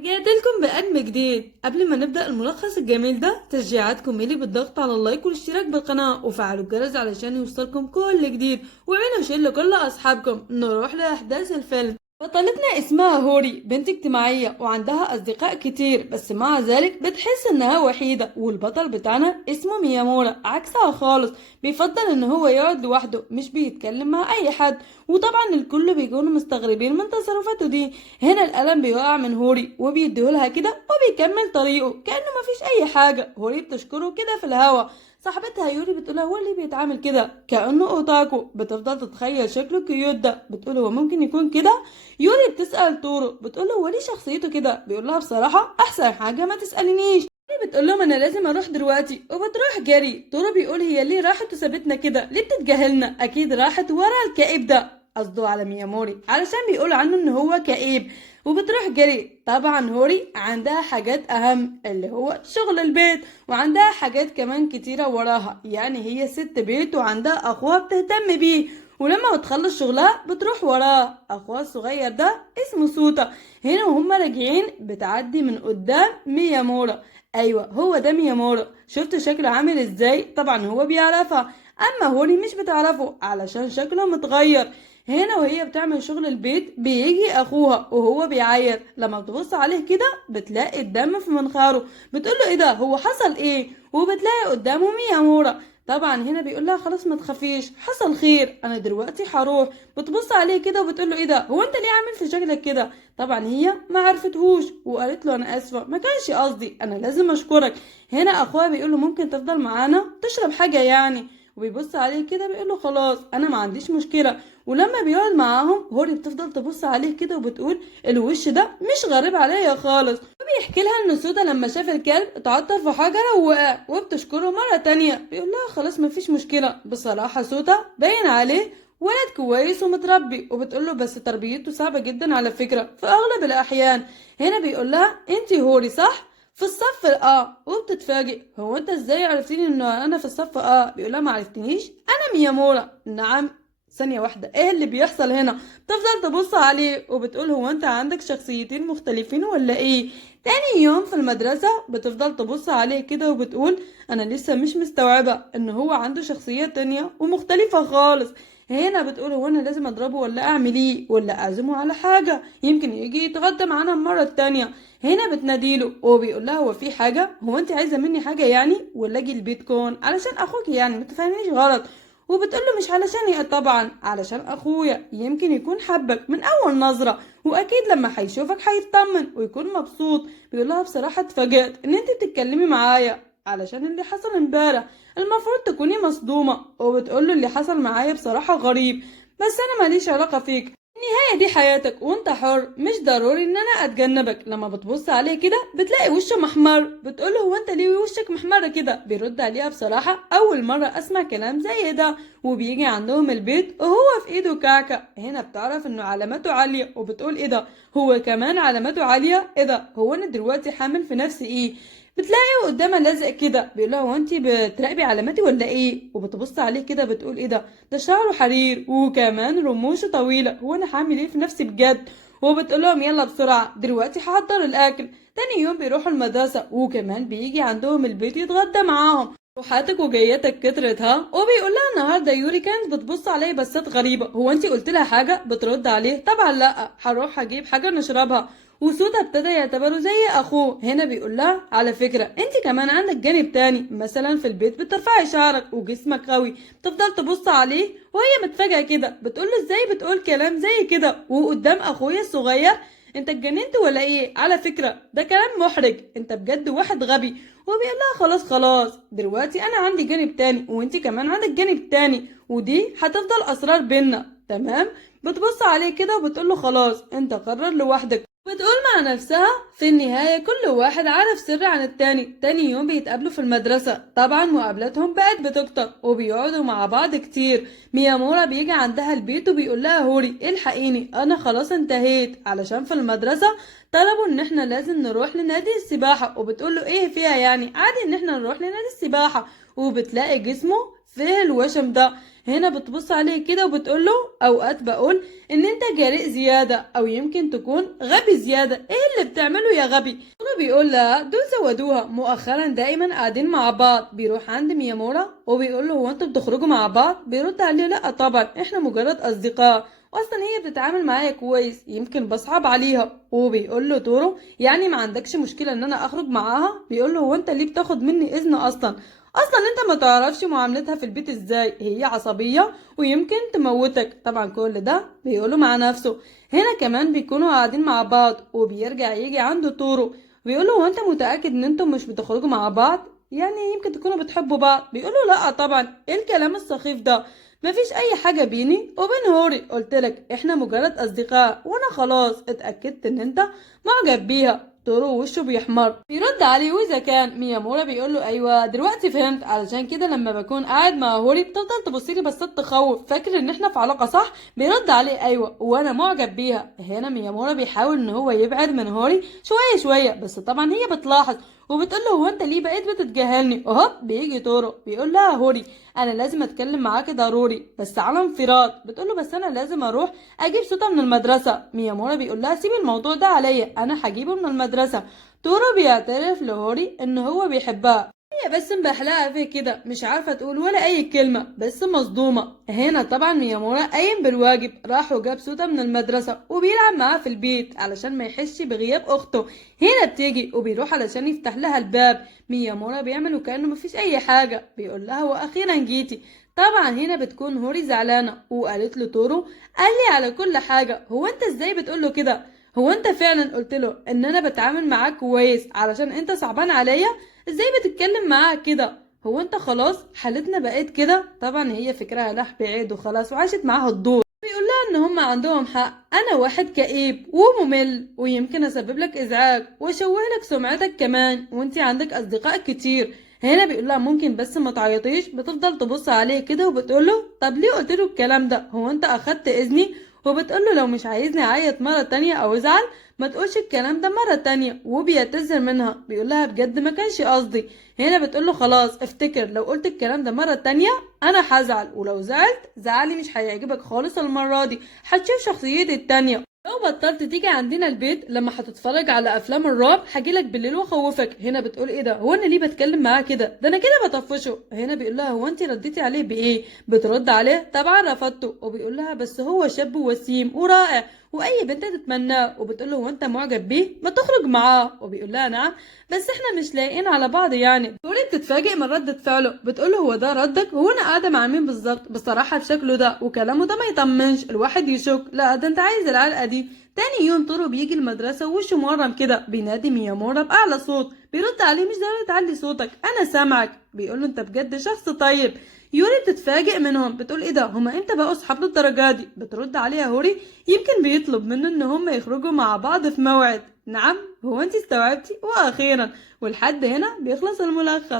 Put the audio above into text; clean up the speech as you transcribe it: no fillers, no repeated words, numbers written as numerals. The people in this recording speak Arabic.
رجعتلكم بقدم جديد. قبل ما نبدأ الملخص الجميل ده، تشجيعاتكم ملي بالضغط على اللايك والاشتراك بالقناة وفعلوا الجرس علشان يوصلكم كل جديد، واعملوا شير لكل أصحابكم. نروح لأحداث الفيلم. بطلتنا اسمها هوري، بنت اجتماعية وعندها أصدقاء كتير، بس مع ذلك بتحس إنها وحيدة. والبطل بتاعنا اسمه ميامورا، عكسها خالص، بيفضل إن هو يقعد لوحده، مش بيتكلم مع أي حد. وطبعا الكل بيكونوا مستغربين من تصرفاته دي. هنا القلم بيقع من هوري وبيديهولها كده وبيكمل طريقه كأنه مفيش أي حاجة. هوري بتشكره كده في الهوا. صاحبتها يوري بتقولها هو اللي بيتعامل كده كأنه اوتاكو، بتفضل تتخيل شكله كيوت ده، بتقول هو ممكن يكون كده. يوري بتسأل تورو، بتقول له هو ليه شخصيته كده؟ بيقول لها بصراحة أحسن حاجة ما تسألنيش. يوري بتقول لهم أنا لازم أروح دلوقتي وبتروح جري. تورو بيقول هي ليه راحت وسابتنا كده؟ ليه بتتجاهلنا؟ أكيد راحت ورا الكئيب ده، قصده على مياموري علشان بيقول عنه ان هو كئيب. وبتروح جري. طبعا هوري عندها حاجات اهم اللي هو شغل البيت، وعندها حاجات كمان كتيرة وراها، يعني هي ست بيت وعندها اخوها بتهتم بيه. ولما بتخلص شغلها بتروح وراه. اخوها الصغير ده اسمه سوتا. هنا وهم راجعين بتعدي من قدام ميامورا. ايوه هو ده ميامورا، شفت شكله عامل ازاي؟ طبعا هو بيعرفها، اما هوري مش بتعرفه علشان شكله متغير. هنا وهي بتعمل شغل البيت بيجي اخوها وهو بيعيط. لما بتبص عليه كده بتلاقي الدم في منخاره. بتقوله ايه ده؟ هو حصل ايه؟ وبتلاقي قدامه ميامورا. طبعا هنا بيقول لها خلاص ما تخافيش، حصل خير، انا دلوقتي هروح. بتبص عليه كده وبتقول له ايه ده؟ هو انت ليه عامل في شكلك كده؟ طبعا هي ما عرفتهوش وقالت له انا اسفه، ما كانش قصدي، انا لازم اشكرك. هنا اخوها بيقول له ممكن تفضل معانا تشرب حاجه يعني؟ وبيبص عليه كده بيقول له خلاص انا ما عنديش مشكله. ولما بيقعد معاهم هوري بتفضل تبص عليه كده وبتقول الوش ده مش غريب عليا خالص. وبيحكي لها ان سودا لما شاف الكلب اتعطل في حجره ووقع، وبتشكره مره تانية. بيقول لها خلاص مفيش مشكله، بصراحه سودا باين عليه ولد كويس ومتربي. وبتقول له بس تربيته صعبه جدا على فكره في اغلب الاحيان. هنا بيقول لها انتي هوري صح؟ في الصف وبتتفاجئ، هو انت ازاي عرفتيني ان انا في الصف بيقول لها ما عرفتنيش، انا ميامورا. نعم، ثانية واحدة، ايه اللي بيحصل هنا؟ بتفضل تبص عليه وبتقول هو انت عندك شخصيتين مختلفين ولا ايه؟ تاني يوم في المدرسة بتفضل تبص عليه كده وبتقول انا لسه مش مستوعبة ان هو عنده شخصية تانية ومختلفة خالص. هنا بتقول هو انا لازم اضربه ولا اعمل ايه؟ ولا اعزمه على حاجة يمكن يجي يتغدى معانا المرة التانية. هنا بتناديله وبيقول لها هو في حاجة؟ هو انت عايزة مني حاجة يعني؟ ولا اجي البيت كون علشان اخوك يعني، ما تفهمنيش غلط. وبتقول له مش علشاني، طبعا علشان اخويا يمكن يكون حبك من اول نظرة، واكيد لما هيشوفك هيطمن ويكون مبسوط. بيقول لها بصراحة اتفاجئت ان انت بتتكلمي معايا علشان اللي حصل امبارح، المفروض تكوني مصدومة. وبتقول له اللي حصل معايا بصراحة غريب، بس انا ماليش علاقة فيك، النهاية دي حياتك وانت حر، مش ضروري ان انا اتجنبك. لما بتبص عليه كده بتلاقي وشه محمر. بتقوله هو انت ليه وشك محمر كده؟ بيرد عليها بصراحة اول مرة اسمع كلام زي ده. وبيجي عندهم البيت وهو في ايده كعكة. هنا بتعرف انه علامته عالية وبتقول ايه ده؟ هو كمان علامته عالية؟ ايه ده؟ هو انا دلوقتي حامل في نفسي ايه؟ بتلاقيه قدامها لازق كده. بيقول لها هو انت بتراقبي علاماتي ولا ايه؟ وبتبص عليه كده بتقول ايه ده شعره حرير وكمان رموشه طويله، هو انا هعمل ايه في نفسي بجد؟ وبتقول لهم يلا بسرعه دلوقتي هحضر الاكل. تاني يوم بيروحوا المدرسه وكمان بيجي عندهم البيت يتغدى معاهم. روحاتك وجياتك كترت ها؟ وبيقول لها النهارده يوري كانت بتبص عليه بصات غريبه، هو انت قلت لها حاجه؟ بترد عليه طبعا لا، هروح اجيب حاجه نشربها. وسودا ابتدى يعتبره زي اخوه. هنا بيقول لها على فكره انت كمان عندك جانب تاني، مثلا في البيت بترفعي شعرك وجسمك قوي. تفضل تبص عليه وهي متفاجئه كده، بتقول له ازاي بتقول كلام زي كده وقدام اخويا الصغير؟ انت اتجننت ولا ايه؟ على فكره ده كلام محرج، انت بجد واحد غبي. وبيقول لها خلاص خلاص دلوقتي انا عندي جانب تاني وانت كمان عندك جانب تاني، ودي هتفضل اسرار بينا تمام. بتبص عليه كده وبتقول له خلاص انت قرر لوحدك. بتقول مع نفسها في النهاية كل واحد عارف سر عن التاني. تاني يوم بيتقابلوا في المدرسة. طبعا مقابلاتهم بقت بتكتر وبيقعدوا مع بعض كتير. ميامورا بيجي عندها البيت وبيقول لها هوري الحقيني انا خلاص انتهيت، علشان في المدرسة طلبوا ان احنا لازم نروح لنادي السباحة. وبتقول له ايه فيها يعني؟ عادي ان احنا نروح لنادي السباحة. وبتلاقي جسمه فيه الوشم ده؟ هنا بتبص عليه كده وبتقول له اوقات بقول ان انت جريء زيادة او يمكن تكون غبي زيادة. ايه اللي بتعمله يا غبي؟ تورو بيقول لها دول زودوها مؤخرا دايما قاعدين مع بعض. بيروح عند ميامورا وبيقول له هو انتوا بتخرجوا مع بعض؟ بيرد عليه لا طبعا احنا مجرد اصدقاء، اصلا هي بتتعامل معايا كويس يمكن بصعب عليها. وبيقول له تورو يعني ما عندكش مشكلة ان انا اخرج معاها؟ بيقول له هو انت ليه بتاخد مني اذن اصلا انت ما تعرفش معاملتها في البيت ازاي، هي عصبية ويمكن تموتك. طبعا كل ده بيقوله مع نفسه. هنا كمان بيكونوا قاعدين مع بعض وبيرجع يجي عنده تورو بيقوله هو انت متأكد ان انتم مش بتخرجوا مع بعض؟ يعني يمكن تكونوا بتحبوا بعض. بيقوله لا طبعا، ايه الكلام السخيف ده؟ مفيش اي حاجة بيني وبين هوري، قلتلك احنا مجرد اصدقاء وانا خلاص اتأكدت ان انت معجب بيها. تورو وشه بيحمر بيرد عليه واذا كان ميامورا بيقول له ايوه دلوقتي فهمت، علشان كده لما بكون قاعد مع هوري بتفضل تبصيلي بصات تخوف، فاكر ان احنا في علاقة صح؟ بيرد عليه ايوه وانا معجب بيها. هنا ميامورا بيحاول ان هو يبعد من هوري شوية شوية، بس طبعا هي بتلاحظ وبتقول له هو انت ليه بقيت بتتجاهلني؟ اهو بيجي تورو بيقول لها هوري انا لازم اتكلم معاكي ضروري بس على انفراد. بتقول له بس انا لازم اروح اجيب سوتا من المدرسه. ميامورا بيقول لها سيبي الموضوع ده عليا انا هجيبه من المدرسه. تورو بيعترف لهوري ان هو بيحبها، هي بس مبحلقه فيه كده مش عارفه تقول ولا اي كلمه بس مصدومه. هنا طبعا ميامورا قايم بالواجب، راح وجاب سوتا من المدرسه وبيلعب معاها في البيت علشان ما يحسش بغياب اخته. هنا بتيجي وبيروح علشان يفتح لها الباب. ميامورا بيعمل وكأنه مفيش اي حاجه، بيقول لها واخيرا جيتي. طبعا هنا بتكون هوري زعلانه وقالت له تورو قال لي على كل حاجه، هو انت ازاي بتقول له كده؟ هو انت فعلا قلت له ان انا بتعامل معاك كويس علشان انت صعبان عليا؟ ازاي بتتكلم معاها كده؟ هو انت خلاص حالتنا بقت كده؟ طبعا هي فكرها راح بعيد وخلاص وعاشت معاها الدور. بيقول لها ان هم عندهم حق، انا واحد كئيب وممل ويمكن اسبب لك ازعاج واشوه لك سمعتك كمان وانتي عندك اصدقاء كتير. هنا بيقول لها ممكن بس ما تعيطيش. بتفضل تبص عليه كده وبتقول له طب ليه قلت له الكلام ده؟ هو انت اخدت اذني؟ وبتقول له لو مش عايزني اعيط مره تانية او ازعل ما تقولش الكلام ده مرة تانية. وبيعتذر منها بيقول لها بجد ما كانش قصدي. هنا بتقول له خلاص افتكر لو قلت الكلام ده مرة تانية انا هزعل، ولو زعلت زعلي مش هيعجبك خالص المرة دي، هتشوف شخصيتي التانية. لو بطلت تيجي عندنا البيت لما هتتفرج على افلام الرعب هجيلك بالليل واخوفك. هنا بتقول ايه ده؟ هو انا ليه بتكلم معاه كده؟ ده انا كده بطفشه. هنا بيقول لها هو انت رديتي عليه بايه؟ بترد عليه طبعا رفضته. وبيقول لها بس هو شاب وسيم ورائع واي بنت تتمناه. وبتقول له هو انت معجب بيه؟ ما تخرج معاه. وبيقول لها نعم بس احنا مش لايقين على بعض يعني. تقولي بتتفاجئ من ردة فعله، بتقول له هو ده ردك؟ هو انا قاعده مع مين بالظبط؟ بصراحه بشكله ده وكلامه ده ما يطمنش، الواحد يشك. لا ده انت عايز العلقه دي. تاني يوم تورو بيجي المدرسه ووشه مورم كده، بينادي ميامورا باعلى صوت. بيرد عليه مش ضروري تعلي صوتك انا سامعك. بيقول له انت بجد شخص طيب. يوري بتتفاجئ منهم بتقول ايه ده؟ هما امتى بقوا صحاب للدرجه دي؟ بترد عليها هوري يمكن بيطلب منه ان هما يخرجوا مع بعض في موعد. نعم هو انت استوعبتي؟ واخيرا ولحد هنا بيخلص الملخص.